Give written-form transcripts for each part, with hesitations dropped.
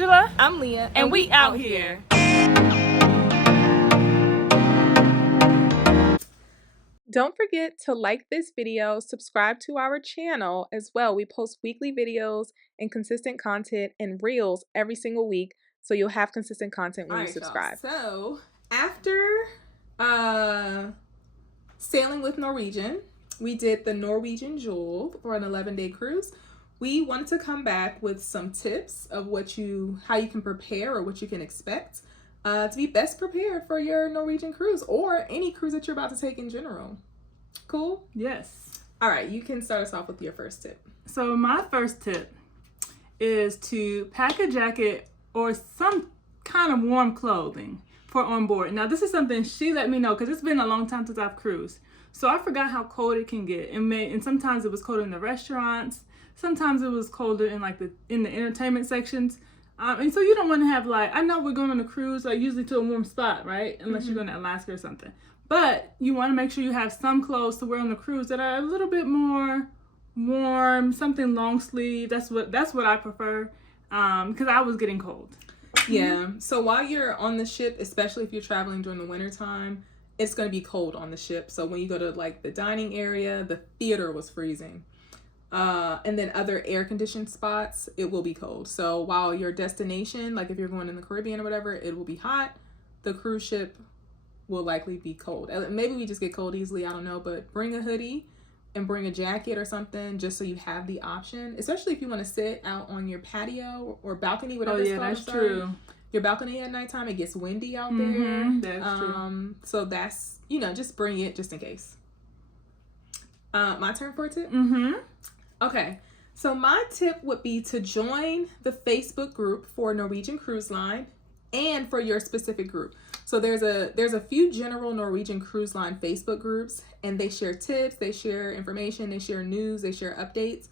Angela. I'm Leah. And we out here. Don't forget to like this video, subscribe to our channel as well. We post weekly videos and consistent content and reels every single week, so you'll have consistent content when you subscribe. So after sailing with Norwegian, we did the Norwegian Jewel for an 11-day cruise. We wanted to come back with some tips of how you can prepare or what you can expect to be best prepared for your Norwegian cruise or any cruise that you're about to take in general. Cool? Yes. All right, you can start us off with your first tip. So my first tip is to pack a jacket or some kind of warm clothing for on board. Now, this is something she let me know because it's been a long time since I've cruised. So I forgot how cold it can get. And sometimes it was cold in the restaurants. Sometimes it was colder in in the entertainment sections. And so you don't want to have I know we're going on a cruise, usually to a warm spot, right? Unless you're going to Alaska or something. But you want to make sure you have some clothes to wear on the cruise that are a little bit more warm, something long sleeve. That's what I prefer because I was getting cold. Yeah. So while you're on the ship, especially if you're traveling during the winter time, it's going to be cold on the ship. So when you go to the dining area, the theater was freezing. And then other air conditioned spots, it will be cold. So while your destination, if you're going in the Caribbean or whatever, it will be hot. The cruise ship will likely be cold. Maybe we just get cold easily, I don't know, but bring a hoodie and bring a jacket or something just so you have the option, especially if you want to sit out on your patio or balcony, whatever it's called. That's true. Your balcony at nighttime, it gets windy out there. That's true. So that's, just bring it just in case. My turn for a tip? Okay. So my tip would be to join the Facebook group for Norwegian Cruise Line and for your specific group. So there's a few general Norwegian Cruise Line Facebook groups, and they share tips, they share information, they share news, they share updates.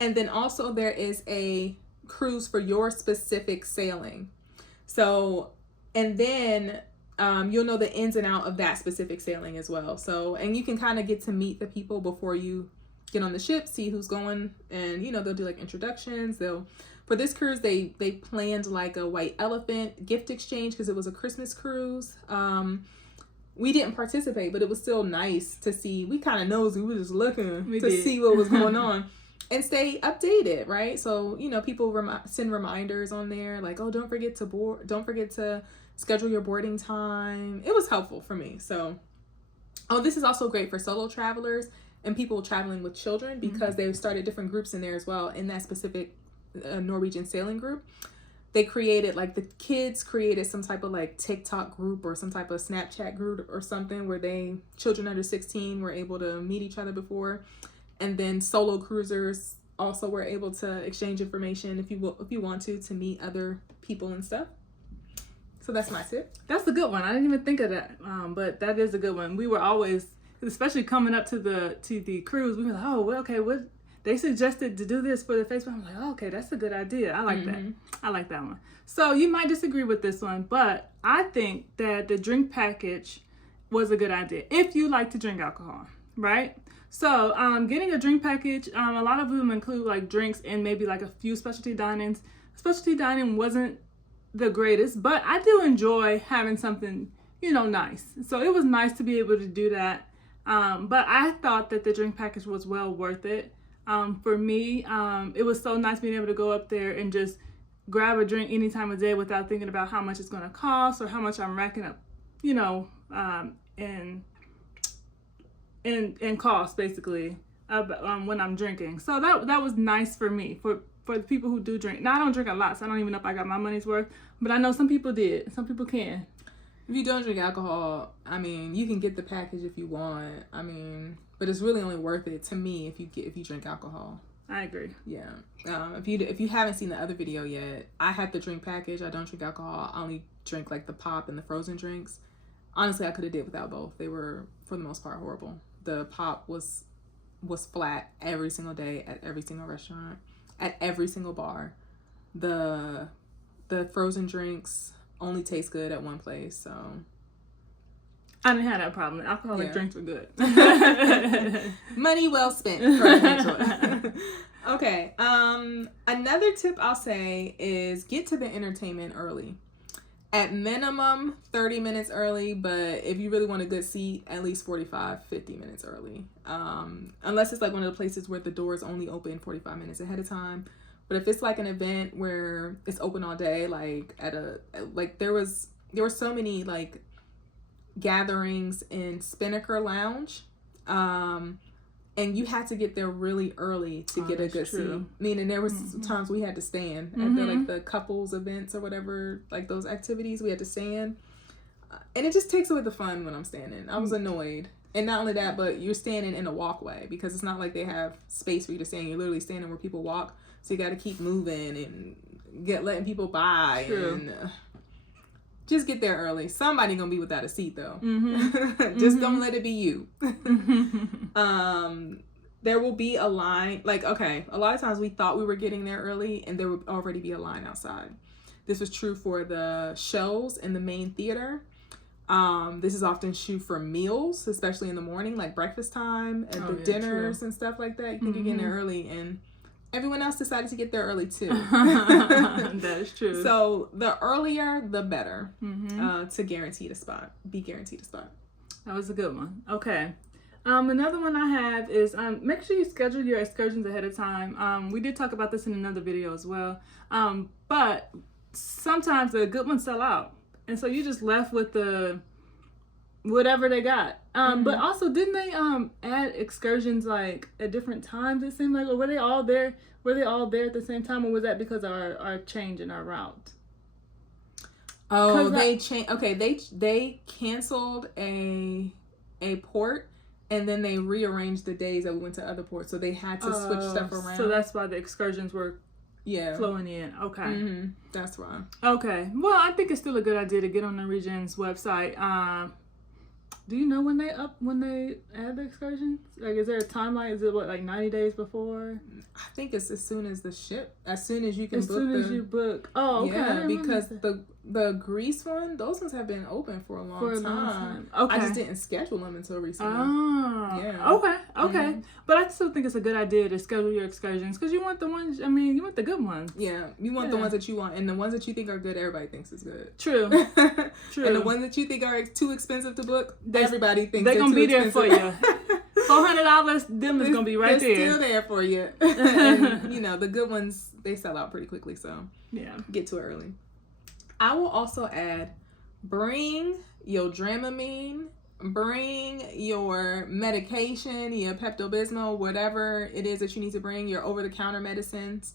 And then also there is a cruise for your specific sailing. So, and then you'll know the ins and out of that specific sailing as well. So, and you can kind of get to meet the people before you get on the ship, see who's going, and they'll do introductions. For this cruise, they planned a white elephant gift exchange because it was a Christmas cruise. We didn't participate, but it was still nice to see. We kind of nosy. We were just looking see what was going on and stay updated, right? So, people send reminders on there oh, don't forget to board. Don't forget to schedule your boarding time. It was helpful for me. So, this is also great for solo travelers and people traveling with children because they've started different groups in there as well in that specific Norwegian sailing group. They created the kids created some type of TikTok group or some type of Snapchat group or something where children under 16 were able to meet each other before, and then solo cruisers also were able to exchange information if you want to meet other people and stuff. So that's my tip. That's a good one. I didn't even think of that, but that is a good one. We were always, especially coming up to the cruise, we were like, oh, well, okay, what they suggested to do this for the Facebook. I'm like, oh, okay, that's a good idea. I like that. I like that one. So you might disagree with this one, but I think that the drink package was a good idea if you like to drink alcohol, right? So getting a drink package, a lot of them include drinks and maybe a few specialty dinings. Specialty dining wasn't the greatest, but I do enjoy having something, nice. So it was nice to be able to do that. But I thought that the drink package was well worth it. For me, it was so nice being able to go up there and just grab a drink any time of day without thinking about how much it's going to cost or how much I'm racking up, in cost basically when I'm drinking. So that was nice for me, for the people who do drink. Now I don't drink a lot, so I don't even know if I got my money's worth, but I know some people did. Some people can. If you don't drink alcohol, you can get the package if you want. But it's really only worth it to me if you drink alcohol. I agree. Yeah. If you haven't seen the other video yet, I had the drink package. I don't drink alcohol. I only drink the pop and the frozen drinks. Honestly, I could have did without both. They were for the most part horrible. The pop was flat every single day at every single restaurant, at every single bar. The frozen drinks only taste good at one place, so I didn't have that problem. Alcoholic drinks were good. Money well spent for Angela. Okay. Another tip I'll say is get to the entertainment early. At minimum, 30 minutes early, but if you really want a good seat, at least 45, 50 minutes early. Unless it's like one of the places where the doors only open 45 minutes ahead of time. But if it's like an event where it's open all day, like there were so many like gatherings in Spinnaker Lounge, and you had to get there really early to get a good seat. Meaning there was times we had to stand at the couples events or whatever, like those activities, we had to stand, and it just takes away the fun when I'm standing. I was annoyed. And not only that, but you're standing in a walkway because it's not like they have space for you to stand. You're literally standing where people walk, so you got to keep moving and letting people by. And just get there early. Somebody gonna be without a seat though. Just don't let it be you. There will be a line. Like, okay, a lot of times we thought we were getting there early, and there would already be a line outside. This was true for the shows in the main theater. This is often true for meals, especially in the morning, like breakfast time and the dinners and stuff like that. You think you're getting there early, and everyone else decided to get there early too. That is true. So the earlier, the better, to guarantee the spot. Be guaranteed a spot. That was a good one. Okay. Another one I have is make sure you schedule your excursions ahead of time. We did talk about this in another video as well. But sometimes the good ones sell out. And so you just left with the whatever they got. But also, didn't they add excursions like at different times? It seemed like, or were they all there? Were they all there at the same time, or was that because of our change in our route? Oh, they changed. Okay, they canceled a port, and then they rearranged the days that we went to other ports, so they had to switch stuff around. So that's why the excursions were flowing in. Okay. That's why. Okay. Well, I think it's still a good idea to get on Norwegian's website. Do you know when they add the excursions? Like, is there a timeline? Is it like 90 days before? I think it's as soon as you can book. As soon as you book. Oh, okay. Yeah, because the Greece one, those ones have been open for a long time. Okay. I just didn't schedule them until recently. Oh. Yeah. Okay. Mm-hmm. But I still think it's a good idea to schedule your excursions because you want the ones, you want the good ones. Yeah. You want the ones that you want, and the ones that you think are good, everybody thinks is good. True. And the ones that you think are too expensive to book, everybody thinks they're going to be there expensive. For you. $400, them is going to be right there. They're still there for you. And, the good ones, they sell out pretty quickly, so get to it early. I will also add, bring your Dramamine, bring your medication, your Pepto-Bismol, whatever it is that you need to bring, your over-the-counter medicines,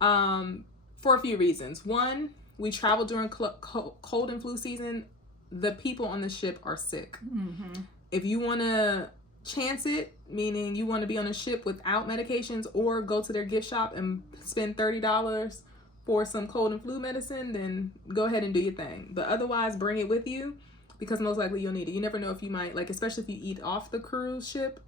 for a few reasons. One, we travel during cold and flu season. The people on the ship are sick. If you want to chance it, meaning you want to be on a ship without medications or go to their gift shop and spend $30 for some cold and flu medicine, then go ahead and do your thing. But otherwise, bring it with you because most likely you'll need it. You never know if you might, like, especially if you eat off the cruise ship,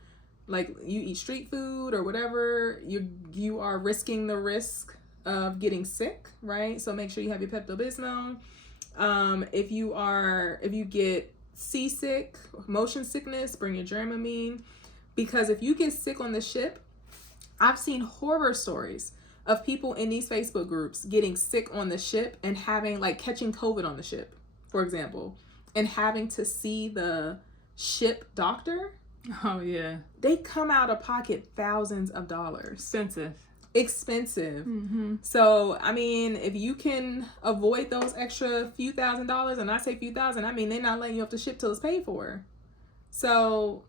like you eat street food or whatever, you are risking the risk of getting sick, right? So make sure you have your Pepto-Bismol. If you get seasick, motion sickness, bring your Dramamine, because if you get sick on the ship, I've seen horror stories of people in these Facebook groups getting sick on the ship and catching COVID on the ship, for example, and having to see the ship doctor. Oh yeah. They come out of pocket thousands of dollars. Expensive. So, if you can avoid those extra few $1,000s, and I say few thousand, they're not letting you off the ship till it's paid for. So,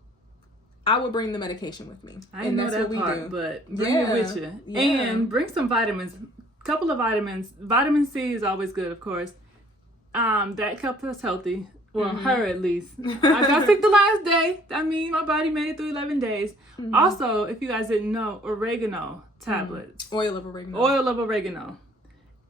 I would bring the medication with me. I know that's what we do. But bring it with you. Yeah. And bring some vitamins. Couple of vitamins. Vitamin C is always good, of course. That kept us healthy. Well, her at least. I got sick the last day. My body made it through 11 days. Also, if you guys didn't know, oregano tablets. Oil of oregano.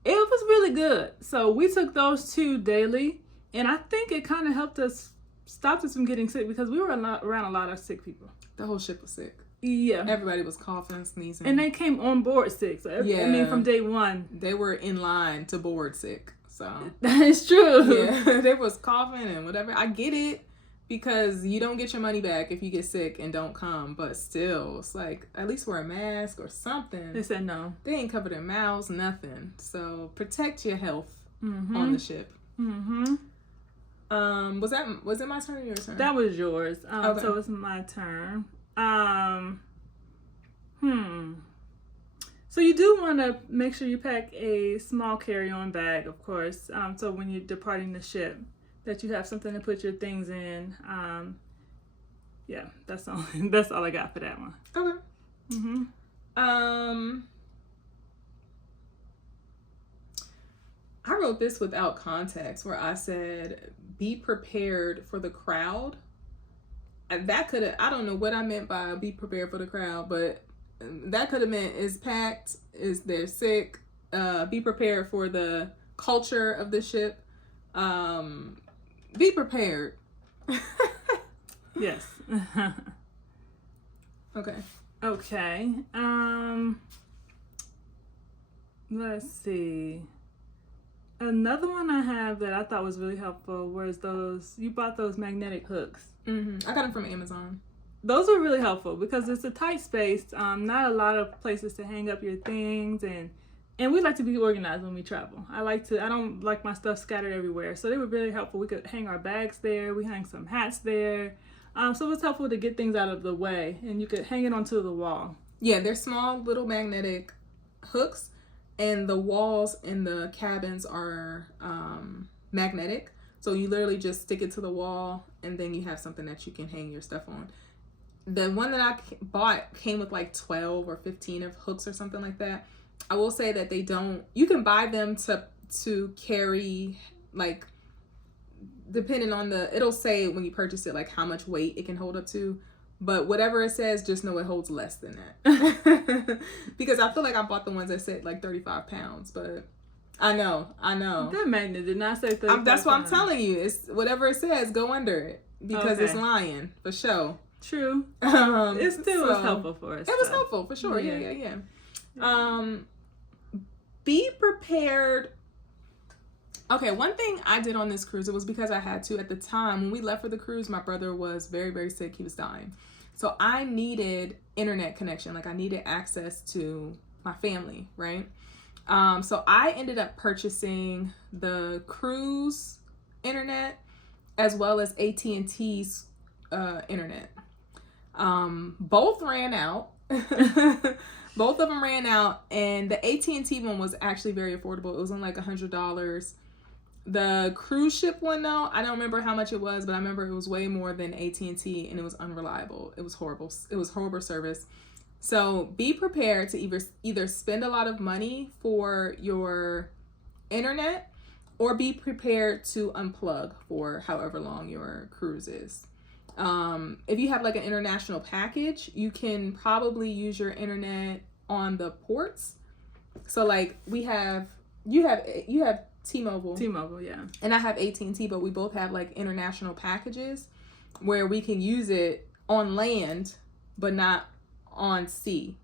It was really good. So we took those 2 daily. And I think it kind of stopped us from getting sick because we were around a lot of sick people. The whole ship was sick. Yeah. Everybody was coughing, sneezing. And they came on board sick. So from day one. They were in line to board sick. So that is true. Yeah, they was coughing and whatever. I get it. because you don't get your money back if you get sick and don't come. But still, it's like, at least wear a mask or something. They said no. They ain't cover their mouths, nothing. So protect your health on the ship. Was it my turn or your turn? That was yours. Okay. So it's my turn. So you do want to make sure you pack a small carry-on bag, of course. So when you're departing the ship, that you have something to put your things in. Yeah, that's all I got for that one. Okay. I wrote this without context, where I said, be prepared for the crowd. And that could have, I don't know what I meant by be prepared for the crowd, but that could have meant is packed, is they're sick, be prepared for the culture of the ship. Be prepared. Yes. Okay. Let's see. Another one I have that I thought was really helpful was you bought those magnetic hooks. I got them from Amazon. Those are really helpful because it's a tight space. Not a lot of places to hang up your things, and we like to be organized when we travel. I don't like my stuff scattered everywhere. So they were really helpful. We could hang our bags there. We hang some hats there. So it was helpful to get things out of the way, and you could hang it onto the wall. Yeah, they're small little magnetic hooks, and the walls in the cabins are magnetic. So you literally just stick it to the wall, and then you have something that you can hang your stuff on. The one that I bought came with like 12 or 15 of hooks or something like that. I will say that you can buy them to carry, like, depending on it'll say when you purchase it, like how much weight it can hold up to. But whatever it says, just know it holds less than that. Because I feel like I bought the ones that said like 35 pounds, but I know. That magnet did not say 35 That's what I'm pounds. telling you. It's whatever it says, go under it. Because it's lying, for sure. True. It still was helpful for us. It was helpful, for sure. Yeah. Be prepared. Okay, one thing I did on this cruise, it was because I had to. At the time, when we left for the cruise, my brother was very, very sick. He was dying. So I needed internet connection. Like, I needed access to my family, right? So I ended up purchasing the cruise internet as well as AT&T's internet. Both ran out. Both of them ran out, and the AT&T one was actually very affordable. It was on like $100. The cruise ship one, though, I don't remember how much it was, but I remember it was way more than AT&T, and it was unreliable. It was horrible. It was horrible service. So be prepared to either spend a lot of money for your internet, or be prepared to unplug for however long your cruise is. If you have like an international package, you can probably use your internet on the ports. So like you have T-Mobile. T-Mobile, yeah. And I have AT&T, but we both have like international packages where we can use it on land, but not on sea.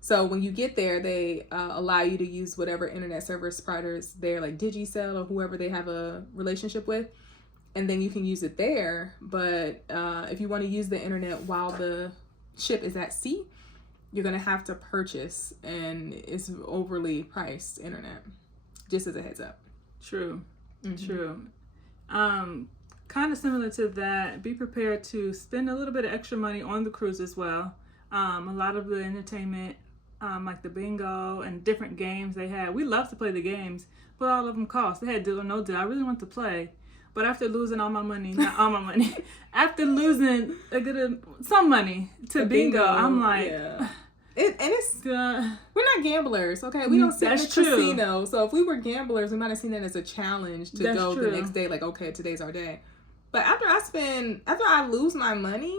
So when you get there, they allow you to use whatever internet service provider is there, like Digicel or whoever they have a relationship with. And then you can use it there. But if you want to use the internet while the ship is at sea, you're going to have to purchase, and it's overly priced internet, just as a heads up. True. True. Kind of similar to that, be prepared to spend a little bit of extra money on the cruise as well. A lot of the entertainment, like the bingo and different games they had. We love to play the games, but all of them cost. They had deal or no deal. I really want to play. But after losing all my money, not all my money, after losing some money to bingo, I'm like, yeah. We're not gamblers, okay? We don't sit in the casino. So if we were gamblers, we might have seen it as a challenge to go the next day, like, okay, today's our day. But after I lose my money,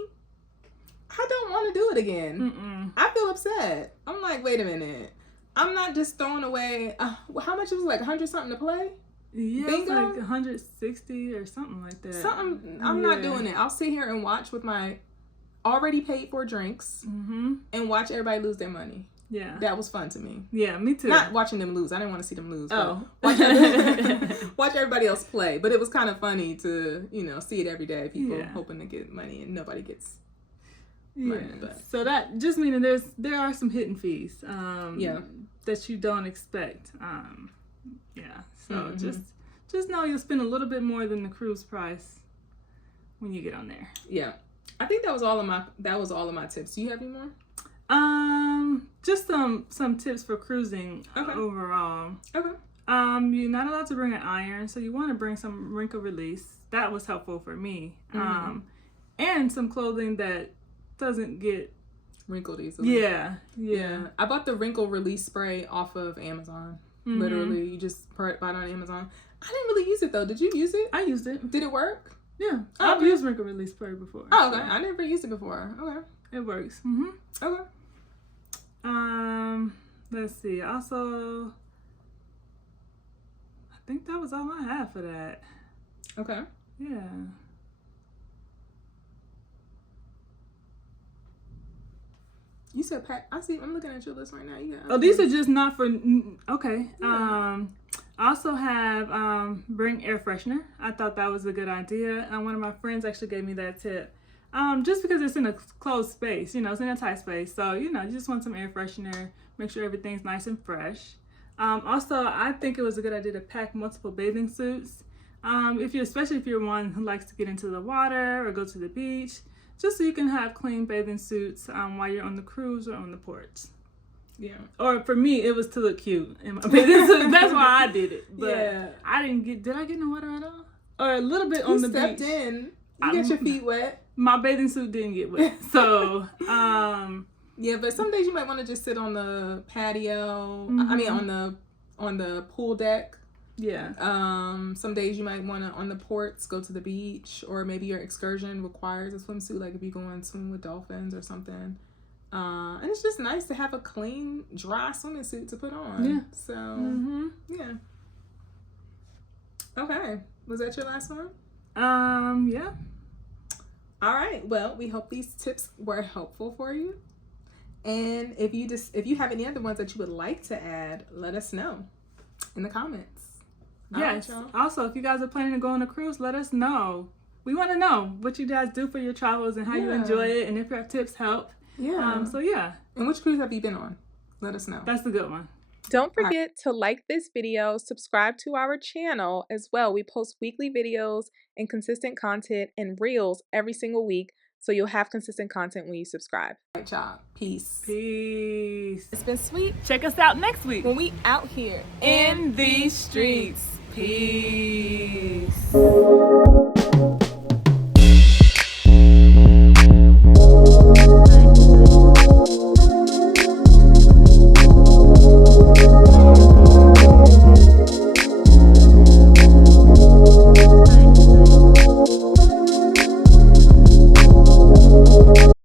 I don't want to do it again. I feel upset. I'm like, wait a minute. I'm not just throwing away, how much it was, like 100 something to play? Yeah, it's like 160 or something like that. I'm not doing it. I'll sit here and watch with my already paid for drinks and watch everybody lose their money. Yeah. That was fun to me. Yeah, me too. Not watching them lose. I didn't want to see them lose. Oh. Watch everybody else play. But it was kind of funny to, see it every day. People hoping to get money and nobody gets money. But. So that just meaning there are some hidden fees that you don't expect. So just know you'll spend a little bit more than the cruise price when you get on there. Yeah. I think that was all of my tips. Do you have any more? Just some tips for cruising overall. Okay. You're not allowed to bring an iron, so you want to bring some wrinkle release. That was helpful for me. And some clothing that doesn't get wrinkled easily. Yeah. I bought the wrinkle release spray off of Amazon. Literally, you just buy it on Amazon. I didn't really use it though. Did you use it? I used it. Did it work? Yeah, I've used wrinkle release spray before. Oh, okay. I never used it before. Okay, it works. Okay. Let's see. Also, I think that was all I have for that. Okay. Yeah. You said pack. I see. I'm looking at your list right now. You got. Oh, these are just not for. Okay. Yeah. I also have bring air freshener. I thought that was a good idea. One of my friends actually gave me that tip. Just because it's in a closed space, it's in a tight space. So, you just want some air freshener. Make sure everything's nice and fresh. Also, I think it was a good idea to pack multiple bathing suits. Especially if you're one who likes to get into the water or go to the beach, just so you can have clean bathing suits while you're on the cruise or on the ports. Yeah. Or for me, it was to look cute in my bathing suit. That's why I did it. But I didn't did I get in the water at all? Or a little bit on the beach. You stepped in. You get your feet wet. My bathing suit didn't get wet. So, yeah, but some days you might want to just sit on the patio. I mean, on the pool deck. Yeah. Some days you might want to, on the ports, go to the beach, or maybe your excursion requires a swimsuit, like if you're going swimming with dolphins or something. And it's just nice to have a clean, dry swimming suit to put on. Yeah. So, yeah. Okay. Was that your last one? Yeah. All right. Well, we hope these tips were helpful for you. And if you have any other ones that you would like to add, let us know in the comments. Yes. Right, also, if you guys are planning to go on a cruise, let us know. We want to know what you guys do for your travels and how you enjoy it, and if our tips help. Yeah. So yeah. And which cruise have you been on? Let us know. That's the good one. Don't forget to like this video, subscribe to our channel as well. We post weekly videos and consistent content and reels every single week, so you'll have consistent content when you subscribe. All right, y'all. Peace. Peace. It's been sweet. Check us out next week when we out here in these streets. Peace.